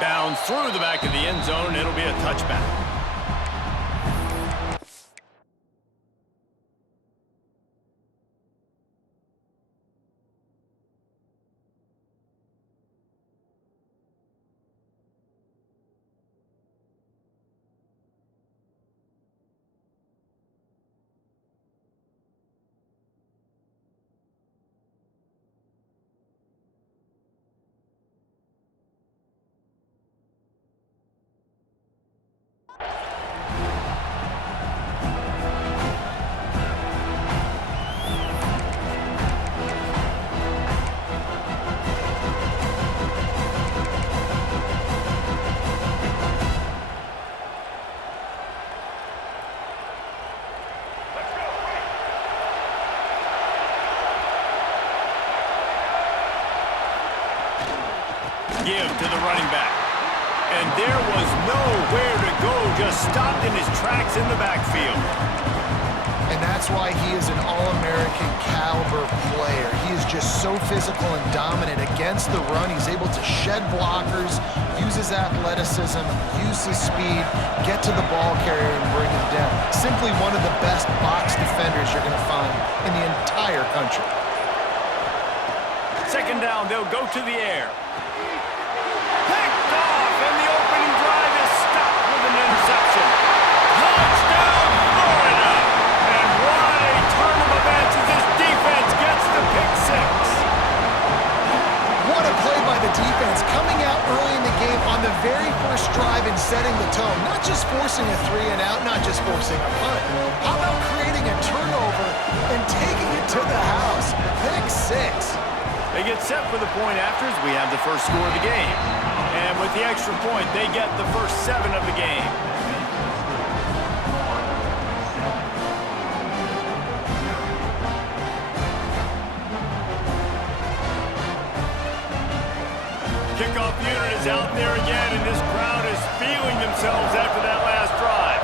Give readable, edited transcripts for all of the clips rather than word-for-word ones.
Bounds through the back of the end zone. It'll be a touchback. Give to the running back. And there was nowhere to go, just stopped in his tracks in the backfield. And that's why he is an All-American caliber player. He is just so physical and dominant against the run. He's able to shed blockers, use his athleticism, use his speed, get to the ball carrier and bring him down. Simply one of the best box defenders you're going to find in the entire country. Second down, they'll go to the air. Picked off, and the opening drive is stopped with an interception. Touchdown, Florida! And what a turn of events as this defense gets the pick six. What a play by the defense, coming out early in the game on the very first drive and setting the tone. Not just forcing a 3-and-out, not just forcing a punt. How about creating a turnover and taking it to the house? Pick six. They get set for the point afters. We have the first score of the game. And with the extra point, they get the first 7 of the game. Kickoff unit is out there again, and this crowd is feeling themselves after that last drive.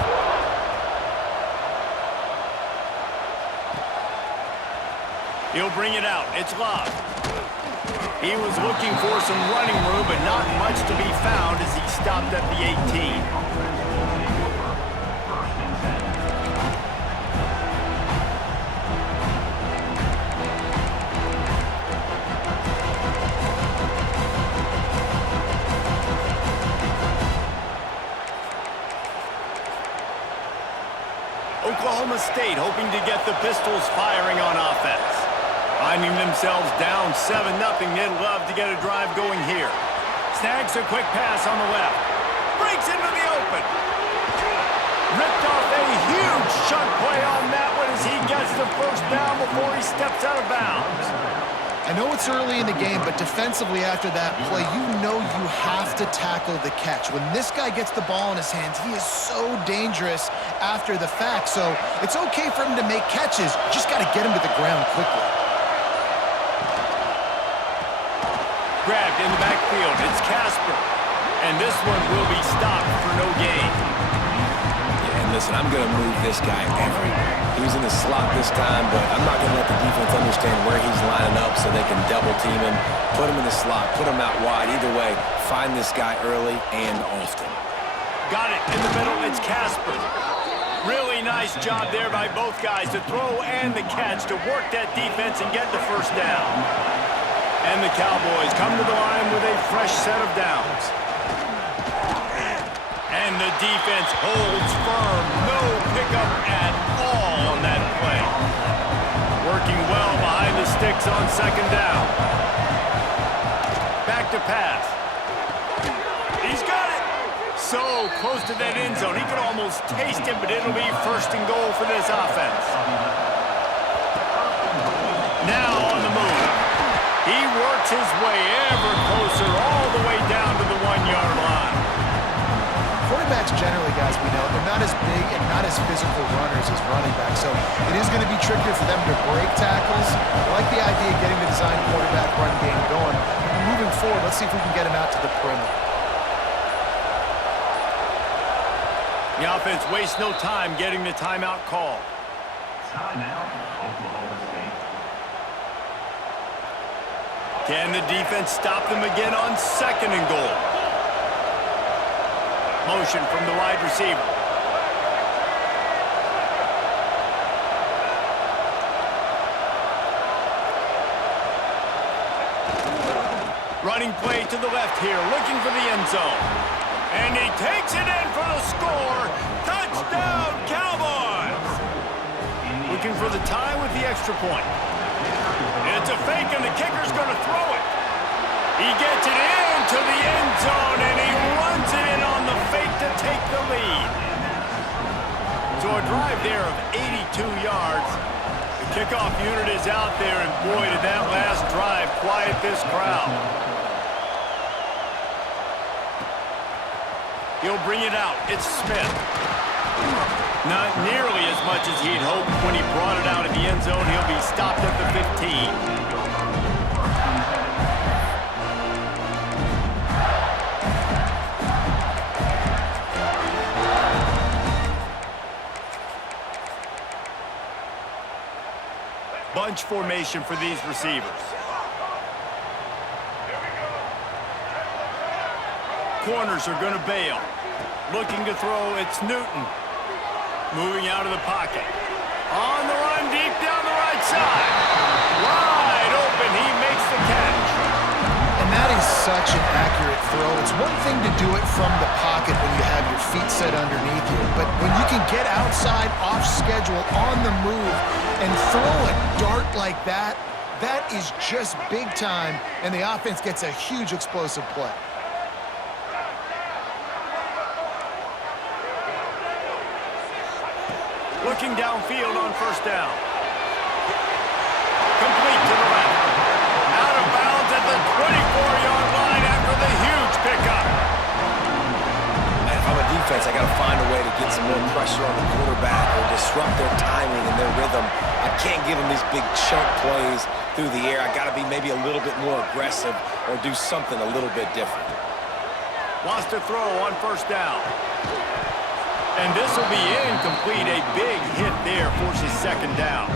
He'll bring it out. It's Love. He was looking for some running room, but not much to be found as he stopped at the 18. Oklahoma State hoping to get the Pistols firing on offense. Finding themselves down 7-0, they'd love to get a drive going here. Snags a quick pass on the left. Breaks into the open. Ripped off a huge chunk play on that one as he gets the first down before he steps out of bounds. I know it's early in the game, but defensively after that play, you know you have to tackle the catch. When this guy gets the ball in his hands, he is so dangerous after the fact. So it's okay for him to make catches. Just got to get him to the ground quickly. Grabbed in the backfield. It's Casper. And this one will be stopped for no gain. Yeah, and listen, I'm going to move this guy everywhere. He was in the slot this time, but I'm not going to let the defense understand where he's lining up so they can double team him, put him in the slot, put him out wide. Either way, find this guy early and often. Got it in the middle. It's Casper. Really nice job there by both guys to throw and the catch to work that defense and get the first down. And the Cowboys come to the line with a fresh set of downs. And the defense holds firm. No pickup at all on that play. Working well behind the sticks on second down. Back to pass. He's got it. So close to that end zone. He could almost taste it, but it'll be first and goal for this offense. Now on the move. He works his way ever closer all the way down to the 1-yard line. Quarterbacks generally, guys, we know, they're not as big and not as physical runners as running backs, so it is going to be trickier for them to break tackles. I like the idea of getting the design quarterback run game going. Moving forward, let's see if we can get him out to the perimeter. The offense wastes no time getting the timeout call. Timeout, Oklahoma State. Can the defense stop them again on second and goal? Motion from the wide receiver. Running play to the left here, looking for the end zone. And he takes it in for the score. Touchdown, Cowboys! Looking for the tie with the extra point. It's a fake, and the kicker's going to throw it. He gets it into the end zone, and he runs it in on the fake to take the lead. So a drive there of 82 yards. The kickoff unit is out there, and boy, did that last drive quiet this crowd. He'll bring it out. It's Smith. Not nearly as much as he'd hoped when he brought it out of the end zone. He'll be stopped at the 15. Bunch formation for these receivers. Corners are going to bail. Looking to throw, it's Newton. Moving out of the pocket. On the run, deep down the right side. Wide open, he makes the catch. And that is such an accurate throw. It's one thing to do it from the pocket when you have your feet set underneath you, but when you can get outside, off schedule, on the move, and throw a dart like that, that is just big time, and the offense gets a huge explosive play. Looking downfield on first down. Complete to the left. Out of bounds at the 24-yard line after the huge pickup. Man, if I'm a defense, I got to find a way to get some more pressure on the quarterback or disrupt their timing and their rhythm. I can't give them these big chunk plays through the air. I got to be maybe a little bit more aggressive or do something a little bit different. Wants to throw on first down. And this will be incomplete. A big hit there forces second down.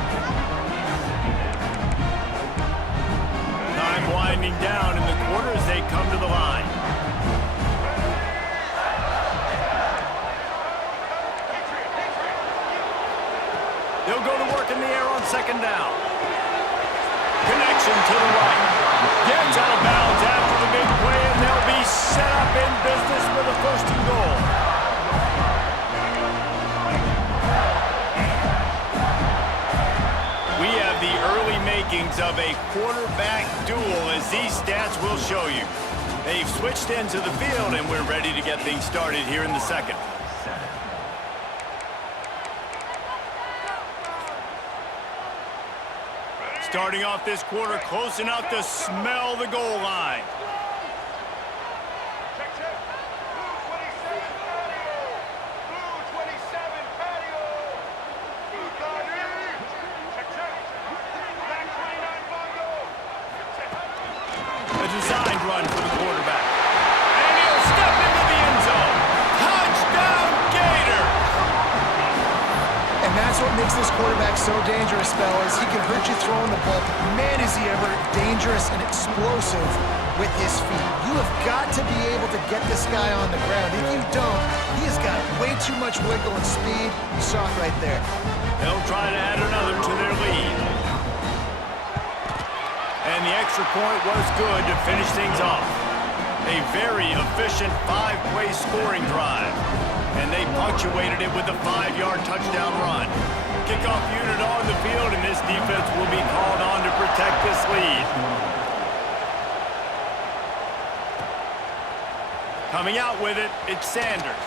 Time winding down in the quarter as they come to the line. They'll go to work in the air on second down. Connection to the right. Gets out of bounds after the big play, and they'll be set up in business for the first and goal. We have the early makings of a quarterback duel, as these stats will show you. They've switched ends of the field, and we're ready to get things started here in the second. Starting off this quarter close enough to smell the goal line. Designed run for the quarterback. And he'll step into the end zone. Touchdown, Gators! And that's what makes this quarterback so dangerous, fellas. He can hurt you throwing the ball, but man, is he ever dangerous and explosive with his feet. You have got to be able to get this guy on the ground. If you don't, he has got way too much wiggle and speed. You saw it right there. They'll try to add another to their lead. And the extra point was good to finish things off. A very efficient 5-play scoring drive. And they punctuated it with a 5-yard touchdown run. Kickoff unit on the field, and this defense will be called on to protect this lead. Coming out with it, it's Sanders.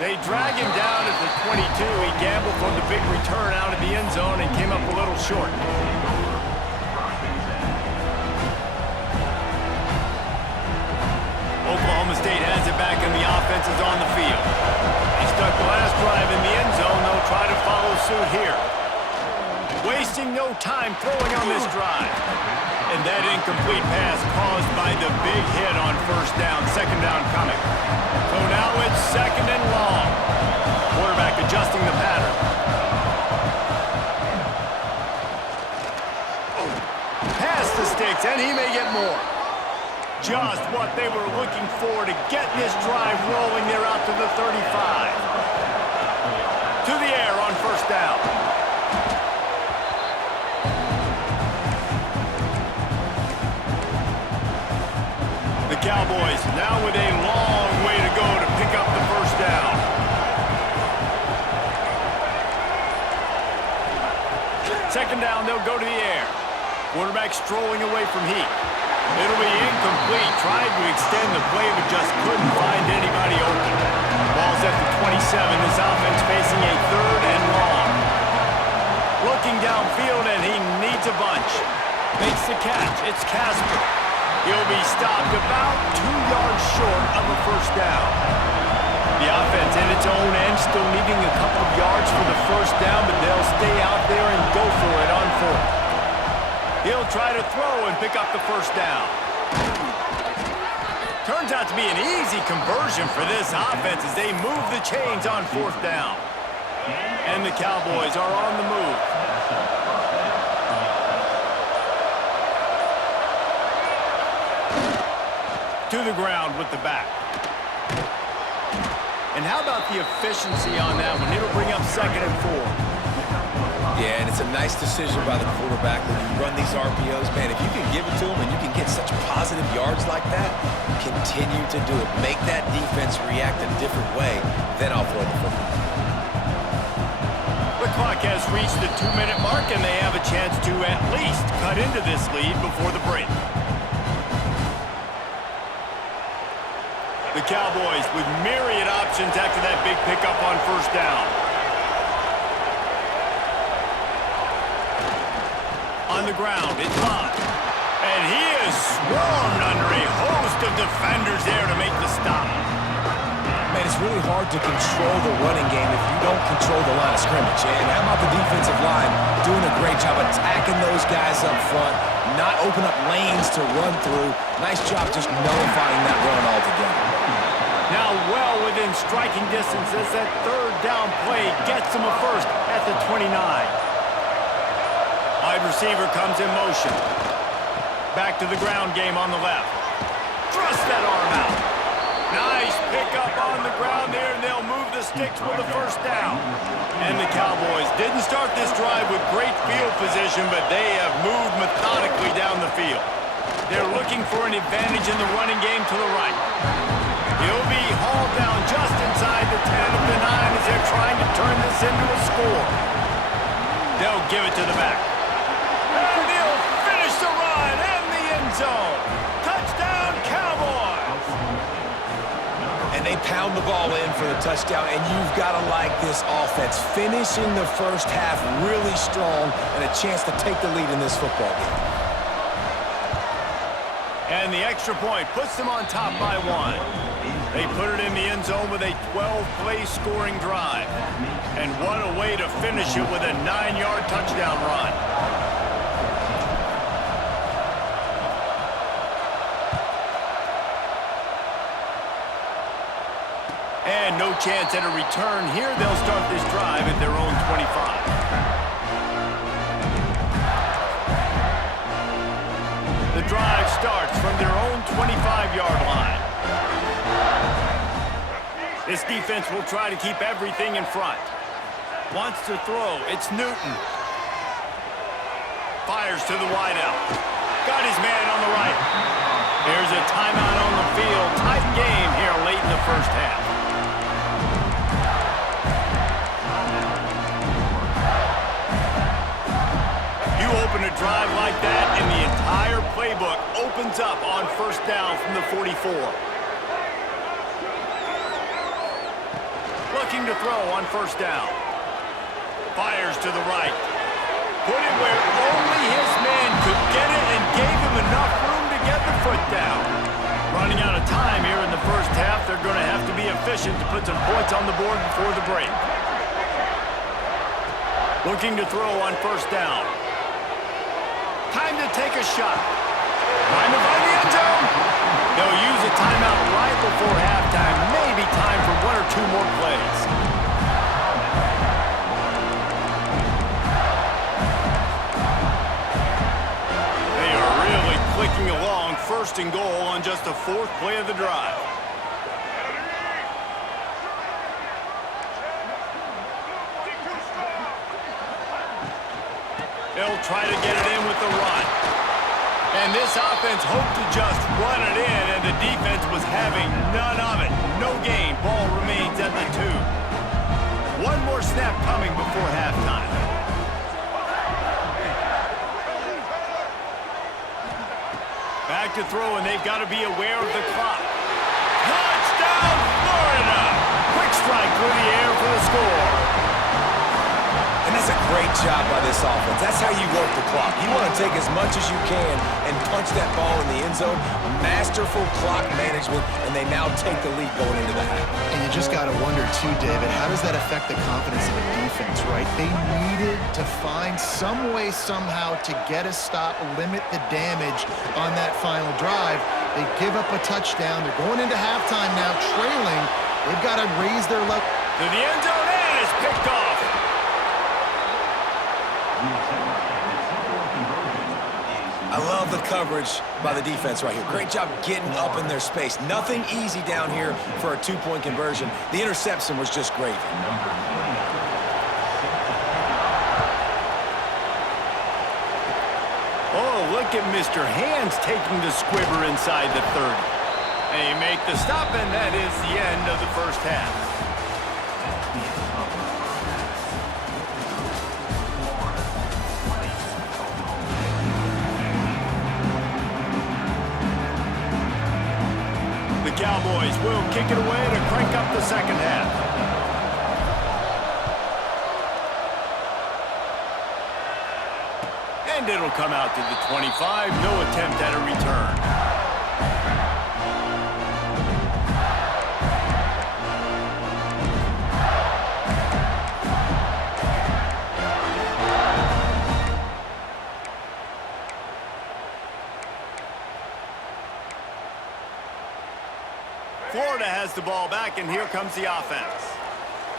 They drag him down at the 22. He gambled for the big return out of the end zone and came up a little short. Oklahoma State has it back, and the offense is on the field. They stuck the last drive in the end zone. They'll try to follow suit here. Wasting no time throwing on this drive. And that incomplete pass caused by the big hit on first down. Second down coming. So now it's second and long. Quarterback adjusting the pattern. Pass the sticks, and he may get more. just what they were looking for to get this drive rolling there out to the 35. To the air on first down. The Cowboys now with a long way to go to pick up the first down. Second down, they'll go to the air. Quarterback strolling away from Heat. It'll be incomplete. Tried to extend the play, but just couldn't find anybody open. Ball's at the 27. This offense facing a third and long. Looking downfield, and he needs a bunch. Makes the catch. It's Casper. He'll be stopped about 2 yards short of a first down. The offense in its own end still needing a couple of yards for the first down, but they'll stay out there and go for it on fourth. He'll try to throw and pick up the first down. Turns out to be an easy conversion for this offense as they move the chains on fourth down. And the Cowboys are on the move. To the ground with the back. And how about the efficiency on that one? It'll bring up second and 4. Yeah, and it's a nice decision by the quarterback when you run these RPOs. Man, if you can give it to him and you can get such positive yards like that, continue to do it. Make that defense react a different way, then I'll throw the football. The clock has reached the 2-minute mark, and they have a chance to at least cut into this lead before the break. The Cowboys with myriad options after that big pickup on first down. On the ground, it's Lott. And he is swarmed under a host of defenders there to make the stop. Man, it's really hard to control the running game if you don't control the line of scrimmage. And how about the defensive line doing a great job attacking those guys up front, not open up lanes to run through. Nice job just nullifying that run altogether. Now well within striking distance as that third down play gets him a first at the 29. Wide receiver comes in motion. Back to the ground game on the left. Thrust that arm out. Nice pickup on the ground there, and they'll move the sticks with the first down. And the Cowboys didn't start this drive with great field position, but they have moved methodically down the field. They're looking for an advantage in the running game to the right. He'll be hauled down just inside the 10 of the 9 as they're trying to turn this into a score. They'll give it to the back. And he'll finish the run in the end zone. Touchdown, Cowboys! And they pound the ball in for the touchdown, and you've got to like this offense. Finishing the first half really strong and a chance to take the lead in this football game. And the extra point puts them on top by 1. They put it in the end zone with a 12-play scoring drive. And what a way to finish it with a 9-yard touchdown run. And no chance at a return here. They'll start this drive at their own 25. The drive starts from their own 25-yard line. This defense will try to keep everything in front. Wants to throw. It's Newton. Fires to the wideout. Got his man on the right. Here's a timeout on the field. Tight game here late in the first half. You open a drive like that, and the entire playbook opens up on first down from the 44. Looking to throw on first down. Fires to the right. Put it where only his man could get it and gave him enough room to get the foot down. Running out of time here in the first half, they're going to have to be efficient to put some points on the board before the break. Looking to throw on first down. Time to take a shot. Trying to find the end zone. They'll use a timeout right before halftime. Maybe time for 1 or 2 more plays. They are really clicking along. First first and goal on just the fourth play of the drive. They'll try to get it in with the run. And this offense hoped to just run it in, and the defense was having none of it. No gain. Ball remains at the 2. One more snap coming before halftime. Back to throw, and they've got to be aware of the clock. Touchdown, Florida! Quick strike through the air for the score. And that's a great job by this offense. That's how you work the clock. You want to take as much as you can and punch that ball in the end zone. Masterful clock management, and they now take the lead going into the half. And you just got to wonder, too, David, how does that affect the confidence of the defense, right? They needed to find some way, somehow, to get a stop, limit the damage on that final drive. They give up a touchdown. They're going into halftime now, trailing. They've got to raise their level. To the end zone, and it's picked off. I love the coverage by the defense right here. Great job getting up in their space. Nothing easy down here for a two-point conversion. The interception was just great. Oh, look at Mr. Hands taking the squibber inside the 30. They make the stop, and that is the end of the first half. The Cowboys will kick it away to crank up the second half. And it'll come out to the 25. No attempt at a return. Florida has the ball back, and here comes the offense.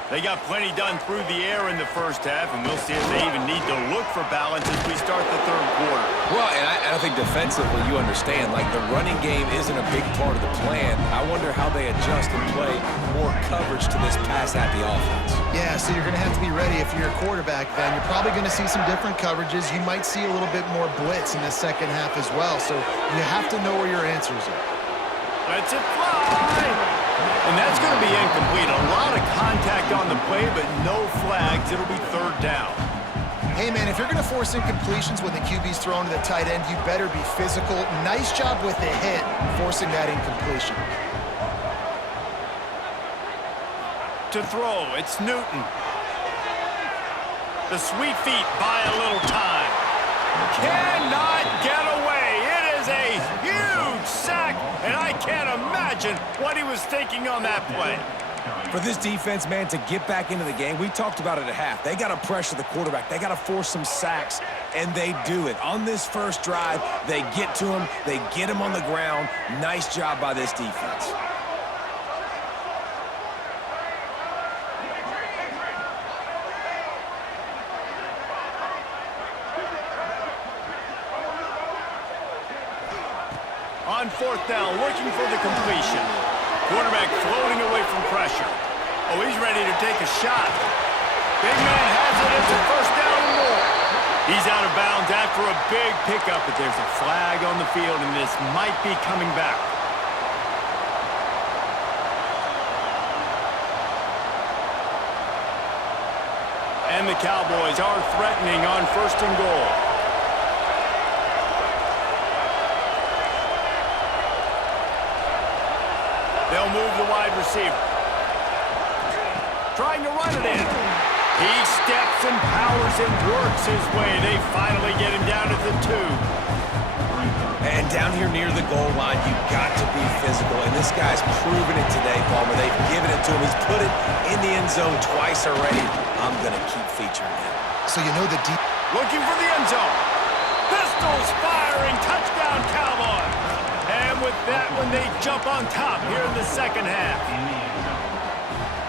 They got plenty done through the air in the first half, and we'll see if they even need to look for balance as we start the third quarter. Well, and I think defensively, you understand, like the running game isn't a big part of the plan. I wonder how they adjust and play more coverage to this pass-happy offense. Yeah, so you're going to have to be ready if you're a quarterback then. You're probably going to see some different coverages. You might see a little bit more blitz in the second half as well, so you have to know where your answers are. Lets it fly! And that's going to be incomplete. A lot of contact on the play, but no flags. It'll be third down. Hey, man, if you're going to force incompletions when the QB's thrown to the tight end, you better be physical. Nice job with the hit, forcing that incompletion. To throw, it's Newton. The sweet feet buy a little time. Cannot get away. It is a huge sack, and I can't imagine what he was thinking on that play. For this defense, man, to get back into the game, we talked about it at half. They got to pressure the quarterback. They got to force some sacks, and they do it. On this first drive, they get to him. They get him on the ground. Nice job by this defense. On fourth down, looking for the completion. Quarterback floating away from pressure. Oh, he's ready to take a shot. Big man has it. It's a first down and more. He's out of bounds after a big pickup, but there's a flag on the field, and this might be coming back. And the Cowboys are threatening on first and goal. They'll move the wide receiver. Trying to run it in. He steps and powers and works his way. They finally get him down at the 2. And down here near the goal line, you've got to be physical. And this guy's proven it today, Palmer. They've given it to him. He's put it in the end zone twice already. I'm going to keep featuring him. So you know the deep... Looking for the end zone. Pistols firing. Touchdown, Cowboys. And with that one, they jump on top here in the second half.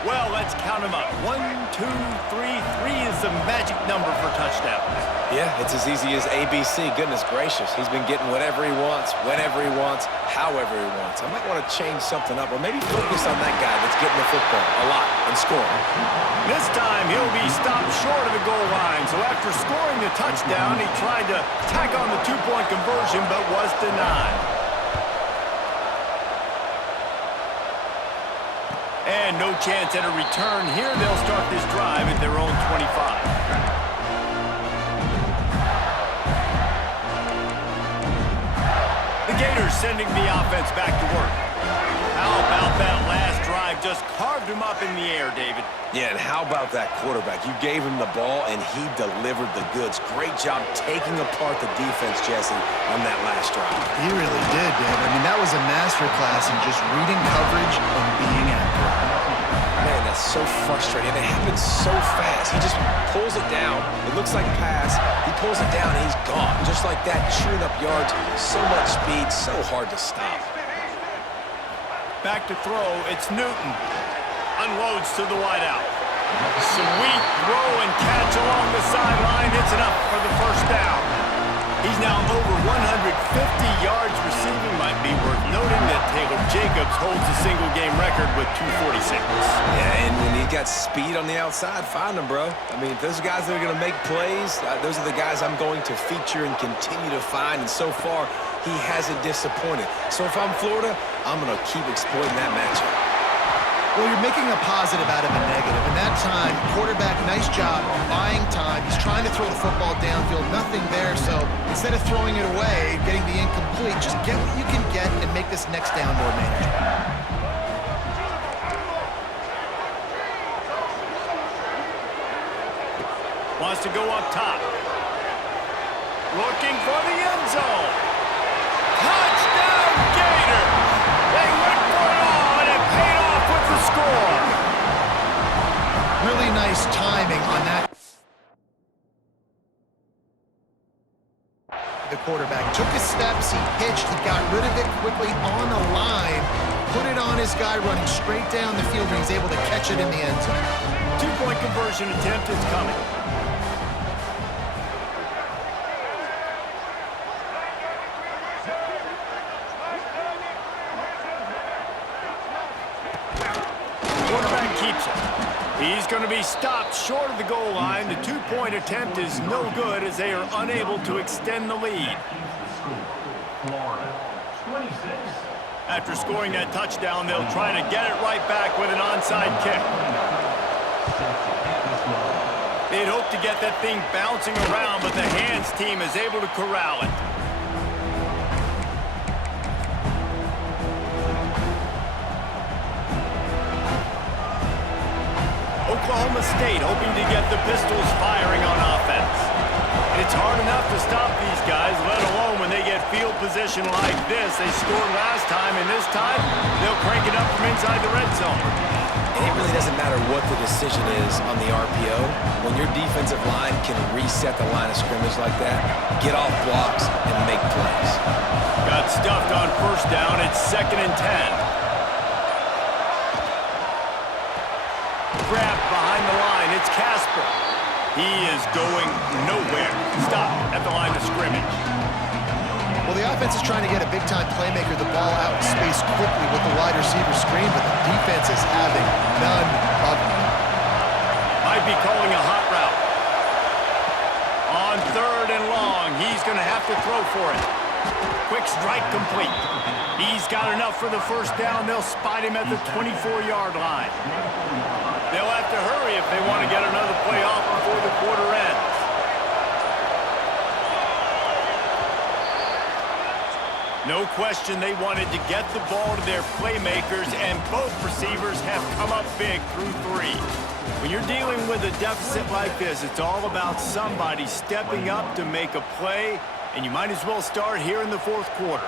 Well, let's count them up. 1, 2, 3. 3 is the magic number for touchdowns. Yeah, it's as easy as ABC. Goodness gracious. He's been getting whatever he wants, whenever he wants, however he wants. I might want to change something up or maybe focus on that guy that's getting the football a lot and scoring. This time, he'll be stopped short of the goal line. So after scoring the touchdown, he tried to tack on the two-point conversion but was denied. And no chance at a return here. They'll start this drive at their own 25. The Gators sending the offense back to work. How about that last drive? Just carved him up in the air, David. Yeah, and how about that quarterback? You gave him the ball, and he delivered the goods. Great job taking apart the defense, Jesse, on that last drive. He really did, Dave. I mean, that was a masterclass in just reading coverage and being accurate. Man, that's so frustrating. It happens so fast. He just pulls it down. It looks like pass. He pulls it down, and he's gone. Just like that, chewing up yards. So much speed, so hard to stop. Back to throw. It's Newton. Unloads to the wideout. Sweet throw and catch along the sideline. It's enough for the first down. He's now over 150 yards receiving. Might be worth noting that Taylor Jacobs holds the single-game record with 246. Yeah, and when he got speed on the outside, find him, bro. I mean, if those guys that are going to make plays, those are the guys I'm going to feature and continue to find. And so far, he hasn't disappointed. So if I'm Florida, I'm going to keep exploiting that matchup. Well, you're making a positive out of a negative. And that time, quarterback, nice job buying time. He's trying to throw the football downfield, nothing there. So instead of throwing it away, getting the incomplete, just get what you can get and make this next down more manageable. Wants to go up top. Looking for the end zone. Touchdown, Gators! They went for it all, and it paid off with the score. Really nice timing on that. The quarterback took his steps, he pitched, he got rid of it quickly on the line, put it on his guy running straight down the field, and he's able to catch it in the end zone. Two-point conversion attempt is coming. He's going to be stopped short of the goal line. The two-point attempt is no good as they are unable to extend the lead. After scoring that touchdown, they'll try to get it right back with an onside kick. They'd hope to get that thing bouncing around, but the hands team is able to corral it. Oklahoma State hoping to get the Pistols firing on offense. It's hard enough to stop these guys, let alone when they get field position like this. They scored last time, and this time they'll crank it up from inside the red zone. And it really doesn't matter what the decision is on the RPO. When your defensive line can reset the line of scrimmage like that, get off blocks and make plays. Got stuffed on first down. It's 2nd and 10. Grabbed behind the line. It's Casper. He is going nowhere. Stopped at the line of scrimmage. Well, the offense is trying to get a big-time playmaker the ball out in space quickly with the wide receiver screen, but the defense is having none of it. Might be calling a hot route. On 3rd and long, he's going to have to throw for it. Quick strike complete. He's got enough for the first down. They'll spot him at the 24-yard line. They'll have to hurry if they want to get another play off before the quarter ends. No question they wanted to get the ball to their playmakers, and both receivers have come up big through 3. When you're dealing with a deficit like this, it's all about somebody stepping up to make a play, and you might as well start here in the 4th quarter.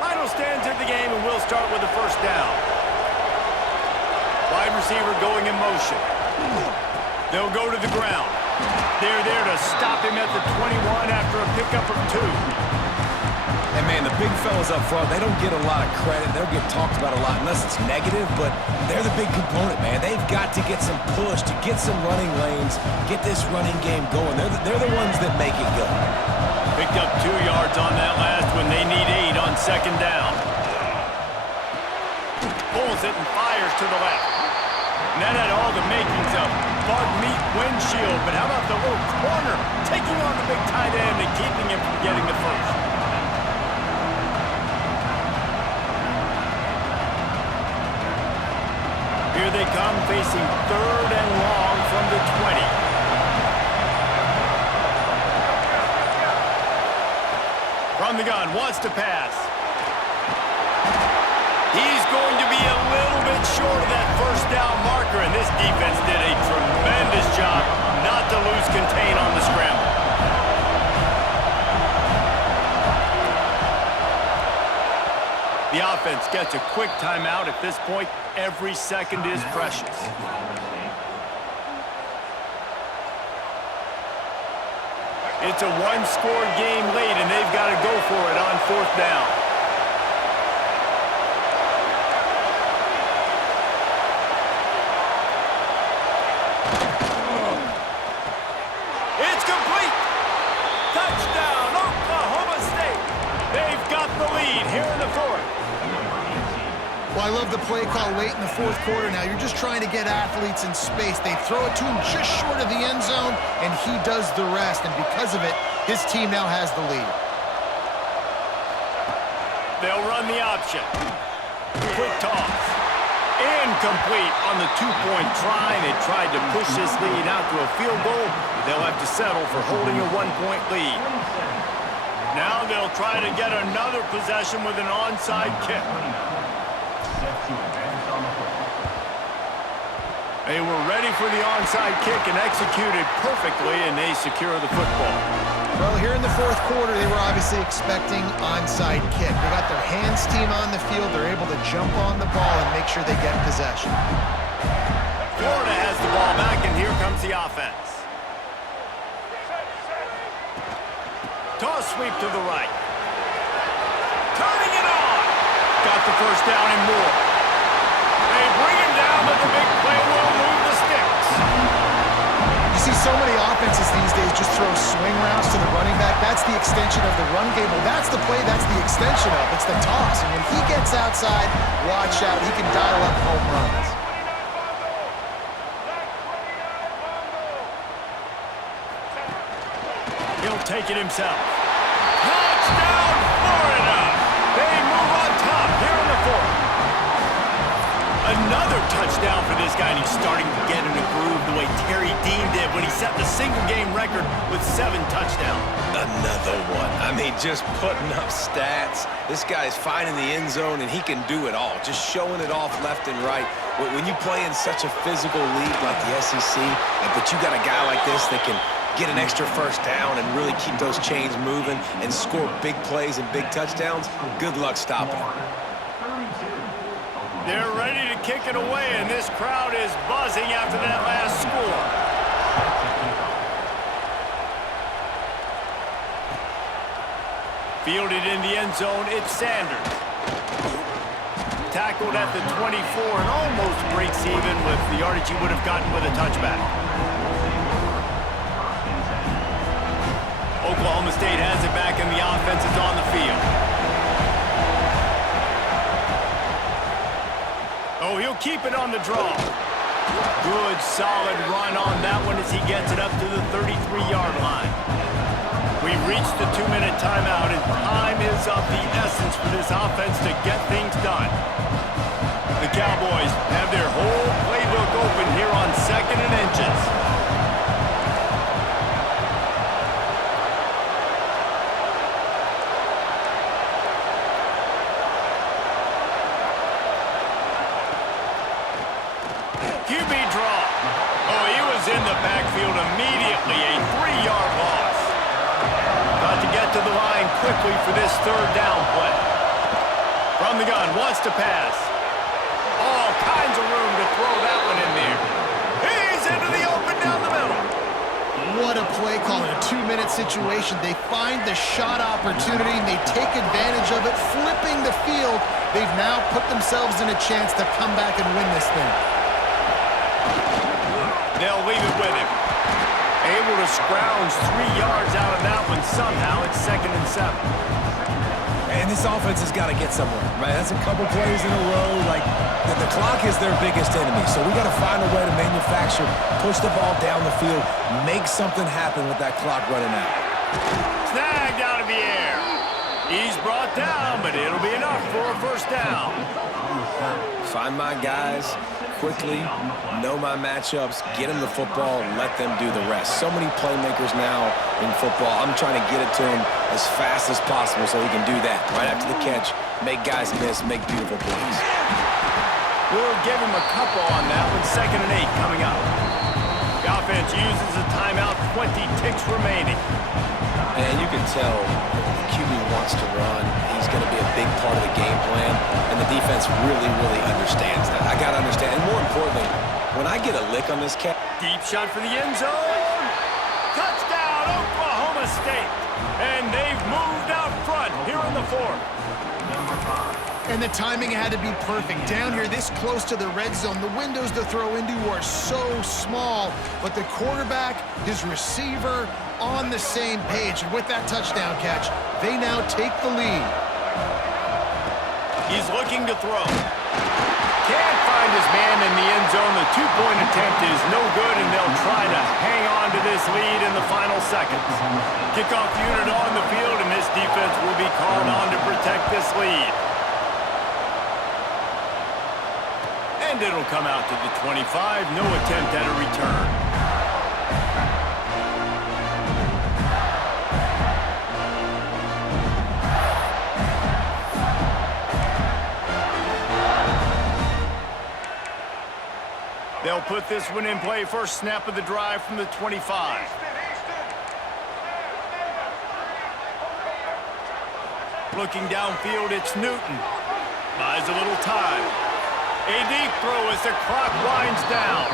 Final stands of the game, and we'll start with the first down. Wide receiver going in motion. They'll go to the ground. They're there to stop him at the 21 after a pickup of 2. And, man, the big fellas up front, they don't get a lot of credit. They don't get talked about a lot unless it's negative, but they're the big component, man. They've got to get some push, to get some running lanes, get this running game going. They're the ones that make it go. Picked up 2 yards on that last one. They need 8 on second down. Pulls it and fires to the left. And that had all the makings of bug meat windshield, but how about the little corner taking on the big tight end and keeping him from getting the first? Here they come, facing 3rd and long from the 20. From the gun, wants to pass. He's going to be a little bit short of that first down marker, and this defense did a tremendous job not to lose contain on the scramble. The offense gets a quick timeout. At this point, every second is precious. It's a one-score game late, and they've got to go for it on 4th down. It's complete! Touchdown, Oklahoma State! They've got the lead here in the 4th. Well, I love the play call late in the 4th quarter. Now, you're just trying to get athletes in space. They throw it to him just short of the end zone, and he does the rest. And because of it, his team now has the lead. They'll run the option. Quick toss. Incomplete on the 2-point try. They tried to push this lead out to a field goal, but they'll have to settle for holding a 1-point lead. Now they'll try to get another possession with an onside kick. They were ready for the onside kick and executed perfectly, and they secure the football. Well, here in the 4th quarter, they were obviously expecting onside kick. They got their hands team on the field. They're able to jump on the ball and make sure they get possession. Florida has the ball back, and here comes the offense. Toss sweep to the right. Turning it on. Got the first down and more. They bring him down, but the big play will move the sticks. You see so many offenses these days just throw swing routes to the running back. That's the extension of the run game. Well, that's the play, that's the extension of it. It's the toss. And when he gets outside, watch out. He can dial up home runs. He'll take it himself. Touchdown, Florida! They move on top here in the 4th. Another touchdown for this guy, and he's starting to get in a groove the way Terry Dean did when he set the single-game record with 7 touchdowns. Another one. I mean, just putting up stats. This guy's finding the end zone, and he can do it all. Just showing it off left and right. When you play in such a physical league like the SEC, but you got a guy like this that can get an extra first down and really keep those chains moving and score big plays and big touchdowns, good luck stopping him. They're ready to kick it away, and this crowd is buzzing after that last score. Fielded in the end zone, it's Sanders. Tackled at the 24 and almost breaks even with the yardage he would have gotten with a touchback. Oklahoma State has it back, and the offense is on the field. Oh, he'll keep it on the draw. Good, solid run on that one as he gets it up to the 33-yard line. We've reached the 2-minute timeout, and time is of the essence for this offense to get things done. The Cowboys have their whole playbook open here on 2nd and inches. QB draw. Oh, he was in the backfield immediately. A 3-yard loss. Got to get to the line quickly for this 3rd down play. From the gun, wants to pass. All kinds of room to throw that one in there. He's into the open play call in a 2-minute situation. They find the shot opportunity, and they take advantage of it, flipping the field. They've now put themselves in a chance to come back and win this thing. They'll leave it with him. Able to scrounge 3 yards out of that one somehow. It's 2nd and 7. And this offense has got to get somewhere, right? That's a couple plays in a row. Like, the clock is their biggest enemy. So we got to find a way to manufacture, push the ball down the field, make something happen with that clock running out. Snagged out of the air. He's brought down, but it'll be enough for a first down. Find my guys quickly, know my matchups, get them the football, let them do the rest. So many playmakers now in football. I'm trying to get it to him as fast as possible so he can do that right after the catch, make guys miss, make beautiful plays. We'll give him a couple on that one. 2nd and 8 coming up. The offense uses a timeout, 20 ticks remaining. And you can tell the QB wants to run. He's going to be a big part of the game plan, and the defense really, really understands that. I got to understand, and more importantly, when I get a lick on this cat. Deep shot for the end zone. Touchdown, Oklahoma State. And they've moved out front here in the 4th. And the timing had to be perfect. Down here, this close to the red zone, the windows to throw into are so small, but the quarterback, his receiver, on the same page. And with that touchdown catch, they now take the lead. He's looking to throw. Can't find his man in the end zone. The 2-point attempt is no good, and they'll try to hang on to this lead in the final seconds. Kickoff unit on the field, and this defense will be called on to protect this lead. And it'll come out to the 25. No attempt at a return. They'll put this one in play. First snap of the drive from the 25. Looking downfield, it's Newton. Buys a little time. A deep throw as the clock winds down.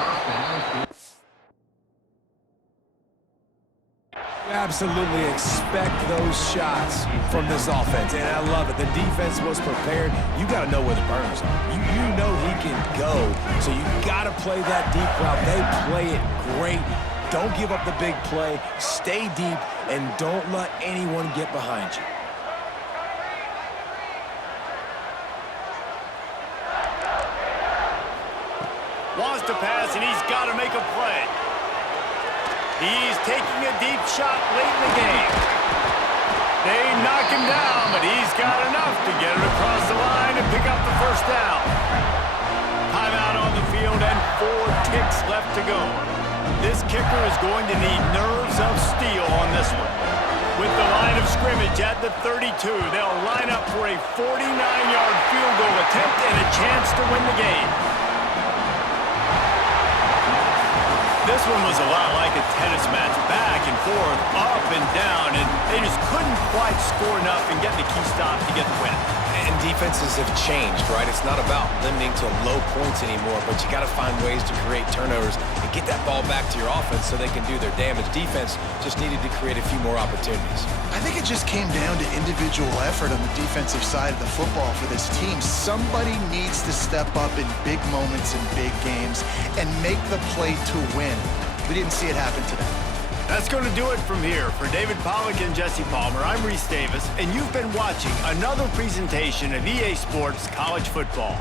You absolutely expect those shots from this offense, and I love it. The defense was prepared. You got to know where the burners are. You know he can go, so you got to play that deep route. They play it great. Don't give up the big play. Stay deep, and don't let anyone get behind you. Wants to pass, and he's got to make a play. He's taking a deep shot late in the game. They knock him down, but he's got enough to get it across the line and pick up the first down. Timeout on the field and 4 ticks left to go. This kicker is going to need nerves of steel on this one. With the line of scrimmage at the 32, they'll line up for a 49-yard field goal attempt and a chance to win the game. This one was a lot like a tennis match, back and forth, up and down, and they just couldn't quite score enough and get the key stop to get the win. And defenses have changed, right? It's not about limiting to low points anymore, but you got to find ways to create turnovers and get that ball back to your offense so they can do their damage. Defense just needed to create a few more opportunities. I think it just came down to individual effort on the defensive side of the football for this team. Somebody needs to step up in big moments in big games and make the play to win. We didn't see it happen today. That's going to do it from here. For David Pollack and Jesse Palmer, I'm Reese Davis, and you've been watching another presentation of EA Sports College Football.